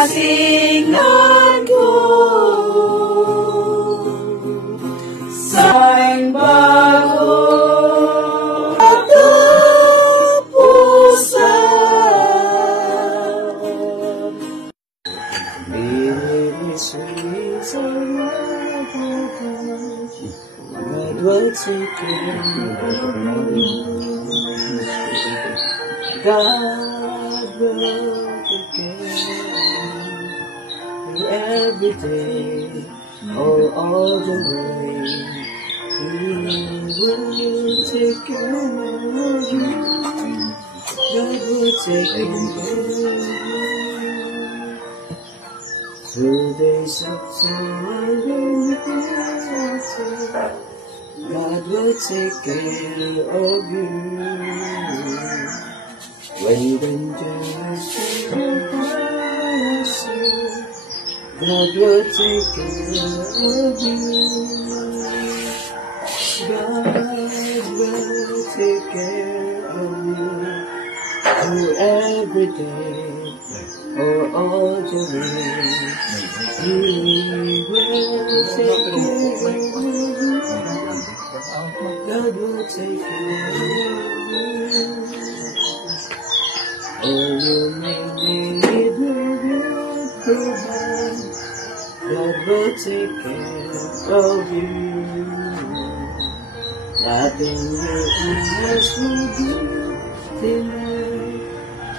Kasingan ko sa'ing bago at tapusan. Biniswis ang matagal, God will take care of you. God will take care of you every day, all the way. He will take care of you. God will take care of you. Through days of sorrow, God will take care of you. When dangerous pass you, God will take care of you. God will take care of you through every day or all the way. He will take care of you. God will take care of you. All you may need will provide. God will take care of you. Nothing you ask will be denied.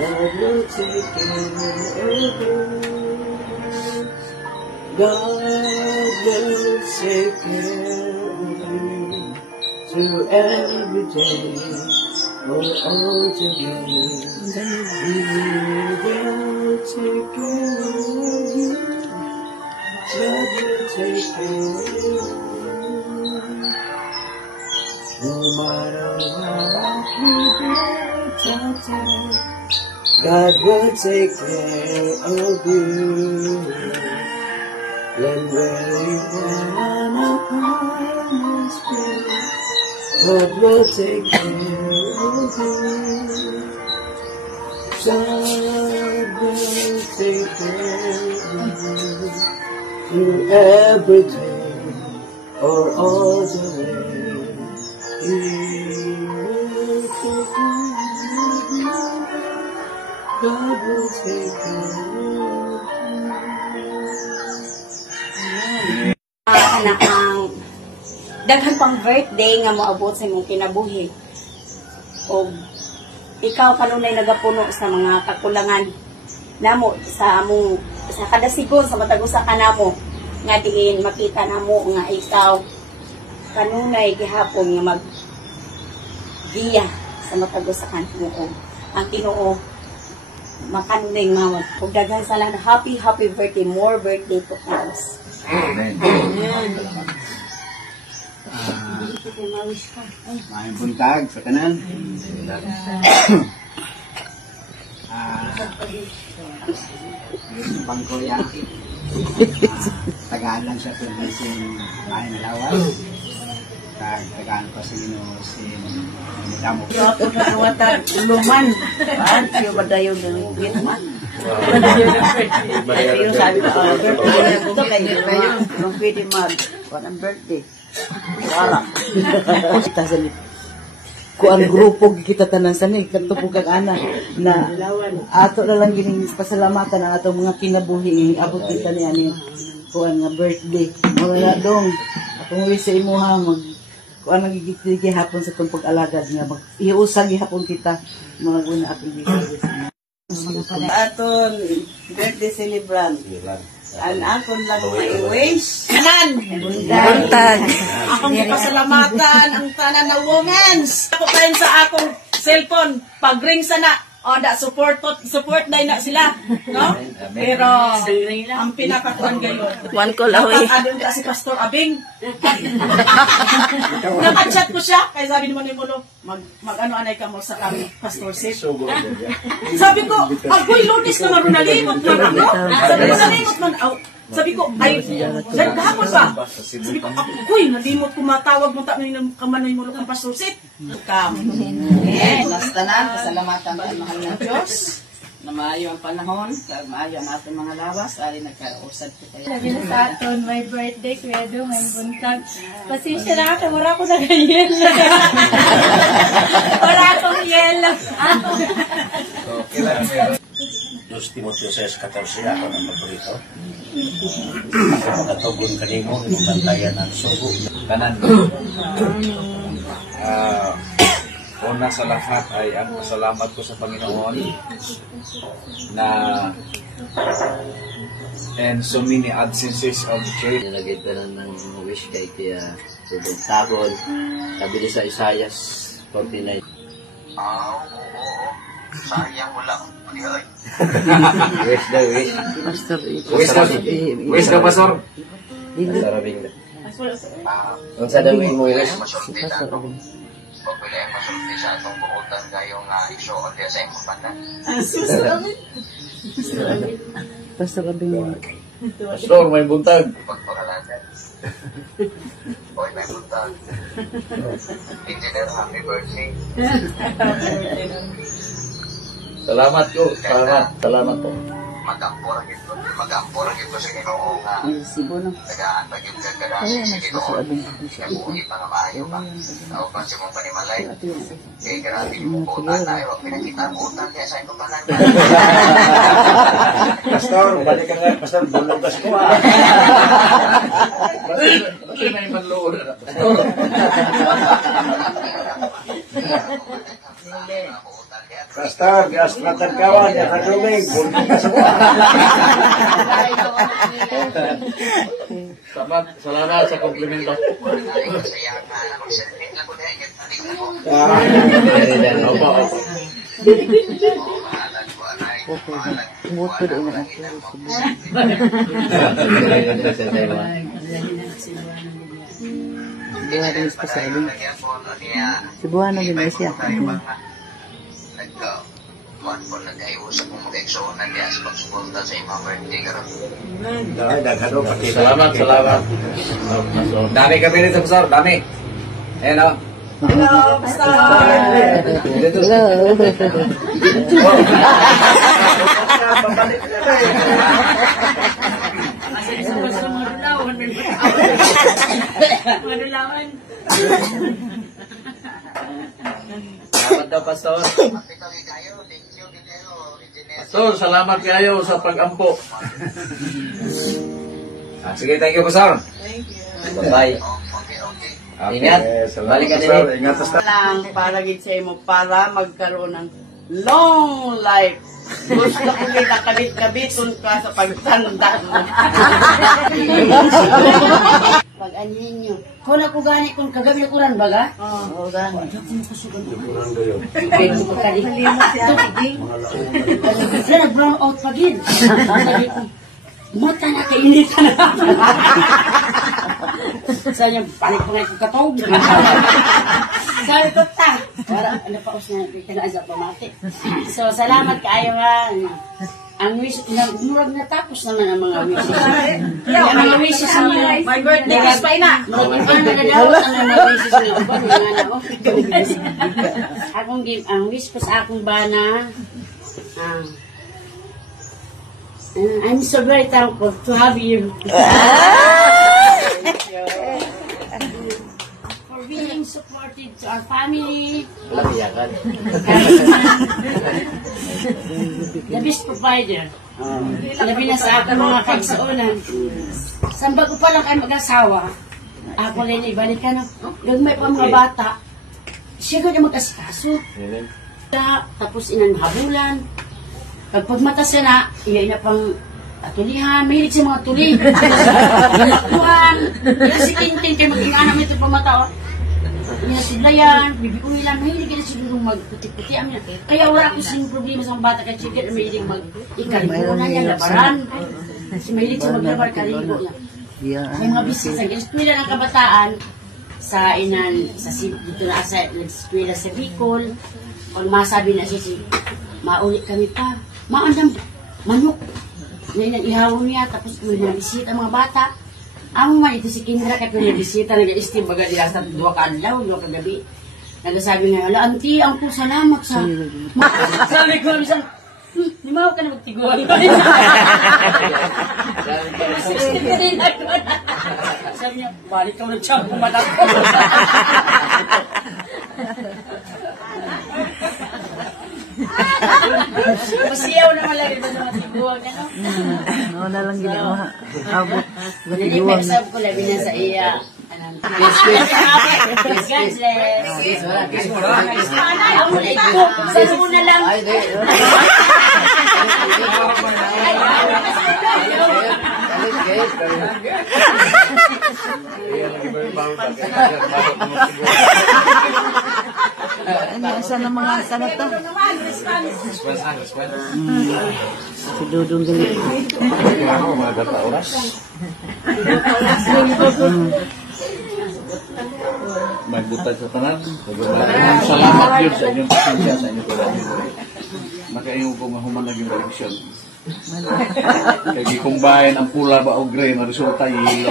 God will take care of you. God will take care of you through every day or all the way. He will take care of you. God will take care of you. No matter what you do, God will take care of you. When weary and upon his feet, God will take care of you. God will take care of you through every day or all the way. He will take care of you. God will take care of you. Anak ang daghan pang birthday nga moabot sa imong kinabuhi. O ikaw kanunay nagapuno sa mga kakulangan namo sa among sa kada sigon sa matag usa ka namo nga diin makita namo nga ikaw kanunay gihapon nga mag giya sa matag usa ka namo. Ang Ginoo makanunay mawag ug daghan salamat. Happy birthday, more birthday to come. Amen. Maayong buntag sa tanan. Pangkoya. Tagaan lang siya sa isang bahay na lawas. Tagaan pa si Damo. Ako na kawatan, luman. Paan siya badayon ng gitman. Pero sabi ko, birthday na ito kayo naman. Kung pwede ang birthday. Wala. Kung ang grupo kita tanan sa ni katupog kag ana na ato na lang gining pasalamatan ang atong mga kinabuhi abot kita ni ani kuan nga birthday wala dong atong wish sa imuha mag kuan nagigiti hapon sa tong pag-alagad nga mag iusag gihapon kita mga guna atong gibuhi aton birthday celebrant. Ang akon lang ma-i-wish. Buntag. Akong pasalamatan ang tanan na womens. Ako kayo sa akong cellphone. Pag-ring sana. O, support na sila. No? Pero, ang pinakakuan gayon. One call away. Adon ka si Pastor Abing. Nakachat ko siya. Kaya sabi naman ni Mulo, mag-ano-anay ka mo sa kami, Pastor Sid. Sabi ko, agoy, Lunes na nalimot man ako. Sabi ko, nalimot man ako. Sabi ko, ay, nagdahapon pa. Sabi ko, ako'y, nalimot ko matawag mo kamanoy mo kang Pastor Sid. Kam. Basta na, pasalamatan ang mahal ng Diyos. na maayo ang panahon, kag maayo ang ating mga lawas, ari nagkausad ko kayo. Sabi na sa aton, my birthday, Kuya Dong, may buntag. Pasensya na ako, wala ko na ganyan. Wala akong yelo. Okay lang, meron. Dos Timoteo 6:14 ako ng paborito. Ako magatugon kanimo, inubantayan ang sugo. Kanan. Una sa lahat ay ang pasalamat ko sa Panginoon na and so many absences of church. Nilagay pa lang ng wish kay Tia Tudong Tagol. Sabi sa Isaias 49. Sayang wala. Wish daw, wish. Pastor, Wish ka, Pastor? Sarabing na. Kung sa dami mo wish. Pastor, Pag wala yung masulti sa atong buutan kayong isuot niya sa imong banda. Pastor, Abing. Pastor, may buntag. Pagpakalagan. Oy, may buntag. Engineer, happy birthday. Salamat ko. Salamat po. Magampurang ito sa Ginoo nga. Sibo na. Tagaan pag yung gagawin sa Ginoo. Nabuhi pa nga maayo pa. Tawag pa si mong panimalay. Kaya grabe mo po tayo. Pinakita mo utang kaya sa inyo panan. Pastor, balik ka nga. Pastor, bulong ka sa kuha. Pastor, may manlood. Pastor, gas matagkawan niya sa tubig. Bulong ka sa kuha. Salamat sa komplemento. Umot ko doon na ako. Buwan ng espasado. Si Buwan ng Indonesia. Kuan po nag-ayusap mo mag-eksonan niya sa pagsuporta sa imong birthday karon. Salamat. Dami kami rito, Pastor. Dami. Ayan o. Hello, Pastor! Madulawan. Salamat daw, Pastor. Pastor, salamat kayo sa pag-ampo. Sige, thank you, Pastor. Bye-bye. Ingat. Balik ka din. Ingat, Pastor. Lang para gid sa imo para magkaroon ng long life. Gusto ko kita kabit-kabiton ka sa pagtanda mo. Pag anhin nyo. Kung ako gani, kung kagabi ko ran baga, Oo, gani. kaya ko pagkalimot ito, piging. Sila nag-brown out pagin. Sabi ko, mata na kainitan na. Sabi niya, balik ko nga yung katog. Sabi ko, para napaos na, kailangan sa pamati. So, salamat kaayo nga. Ang wish, murag natapos naman ang mga wishes. Ang mga wishes niya. My birthday is pa ina. Murag iba na nadawat ang mga wishes niya. Ang wish ko sa akong bana, I'm so very thankful to have you. For being supportive to our family. Walang iyakan. The best provider. Labi na sa aking mga kagsaunan. Saan bago pa lang kayo mag-asawa, ako rin ibalik ka na. Gagmay pa mga bata. Siya ko na mag-asikaso. Tapos inanhabulan. Pag mata siya na, iya na pang tulihan. Mahilig siya mga tuli. Nakuhan. Yan si Tintin kayo mag-ingana mo ito pamatawa. Yan si Brian, bibiuwi lang. Mahilig na siguro magputi-puti. Kaya wala ko sin problema sa mga bata. Kaya siya mahilig mag-ikaligo na niya, labaran. Mahilig siya maglabar, kaligo niya. May mga business. Ang eskwela ng kabataan sa dito na sa eskwela sa Bicol. Kung masabi na siya, maulit kami pa. Maandang manok. Ngayon ihawon niya, tapos pinabisita ang mga bata. Amo man ito si Kindra, kaya pinabisita, nag-istim baga nila sa 2 kaadlaw, 2 kagabi. Nagsasabi nga, ala, auntie, ang po salamat sa... Sabi ko, minsan, Sumaw ka na magtiguan. Masisip ka din ako. Sabi niya, balik ka ng tiyan kung manak ko. Masiyaw naman lang ito sa matiguan. Oo na lang ginawa. Abot. Hindi Matiguan. pa ko labi niya sa iya. Kiss, kiss. God bless. Ako na ito. Sa muna lang. Ay, di. Kiss, Ano, saan ang mga sanat to? Si Dudong galit. Magbutag sa tanan. Salamat yun sa inyong pasensya sa inyong pagkakas. Makaingo ko mahuman na yung eleksyon. Kaya kumbayan ang pula ba o gray, maresulta yelo.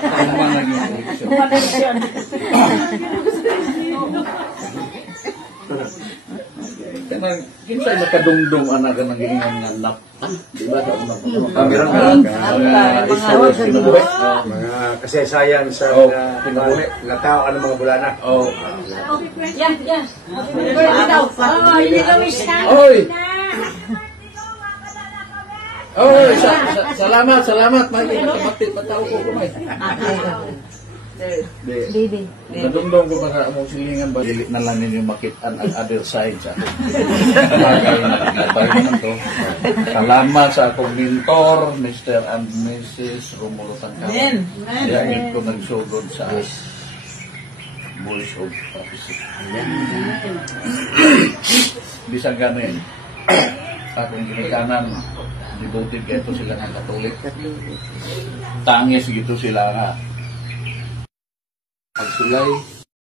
Human na yung eleksyon. Kaya kinsay makadungdong anak ng giningan nga nap. Di ba sa unang Mga kasaysayan sa mga tao, ano mga bulana. Yan, yan. Hindi ka wish na. Oy! Oy! Salamat. Matapit matao ko kumay. Didi. Nadungdong ko ba sa among silingan ba? Dili na lang ninyo makitaan ang other side sa akin. Salamat sa akong mentor, Mr. and Mrs. Romulo Tangkawan. Amen. Ko nagsugod sa Voice of Prophecy. Bisag gano'n akong ginikanan, devoted kayo sila ng Katolik. Tangis gitu sila nga pagsulay